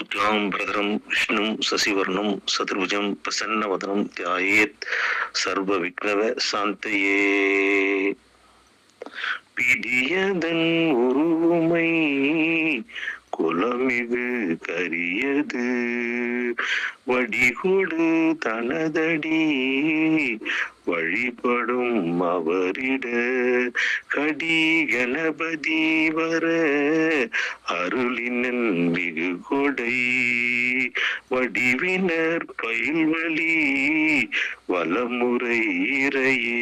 शुक्लांबरधरं विष्णुं शशिवर्णं चतुर्भुजं प्रसन्नवदनं ध्यायेत् सर्वविघ्नोपशान्तये பிடியதன் உருமை குலமிகு கரியது வடிகொடு தனதடி வழிபடும் அவரிட கடி கணபதி வர அருளினன் மிகு கொடை வடிவினர் பயில்வழி வலமுறை இறையே.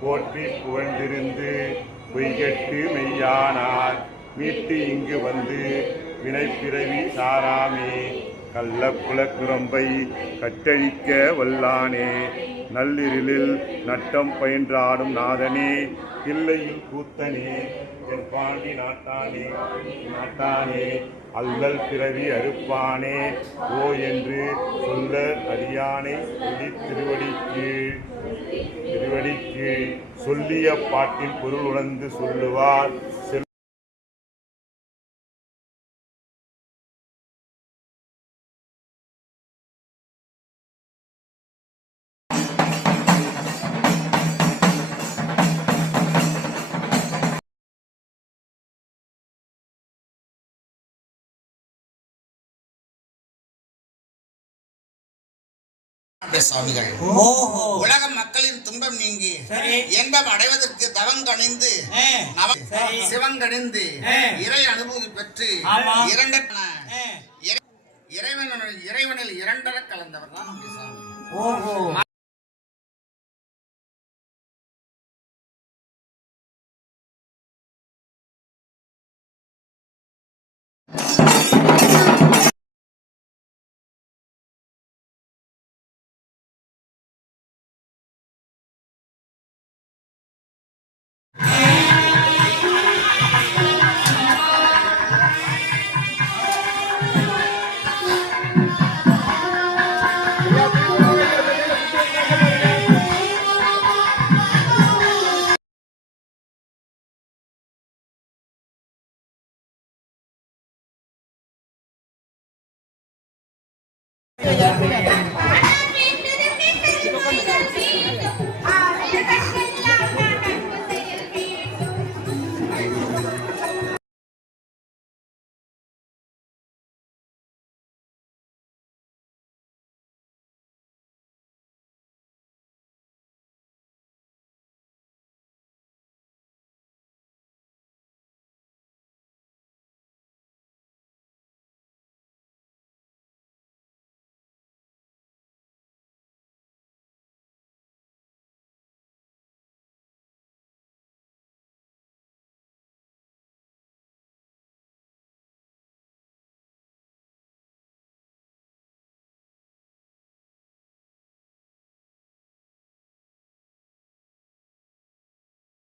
போற்றி புகழ்ந்திருந்து பொய்கட்டு மெய்யானார் மீட்டு இங்கு வந்து வினைப்பிறவி சாராமே கள்ளப்புலக்குரம்பை கட்டழிக்க வல்லானே நள்ளிருளில் நட்டம் பயின்றாடும் நாதனே பிள்ளையில் கூத்தனே என் பாண்டி நாட்டானே அல்லல் பிறவி அறுப்பானே ஓ என்று சொல்ல அடியானை திருவடிக்கு சொல்லிய பாட்டின் பொருள் உணர்ந்து சொல்லுவார். சுவாமிகள் உலக மக்களின் துன்பம் நீங்கி இன்பம் அடைவதற்கு தவம் கணிந்து சிவங்கணிந்து இறை அனுபூதி பெற்று இறைவனில் இரண்டர கலந்தவர் தான்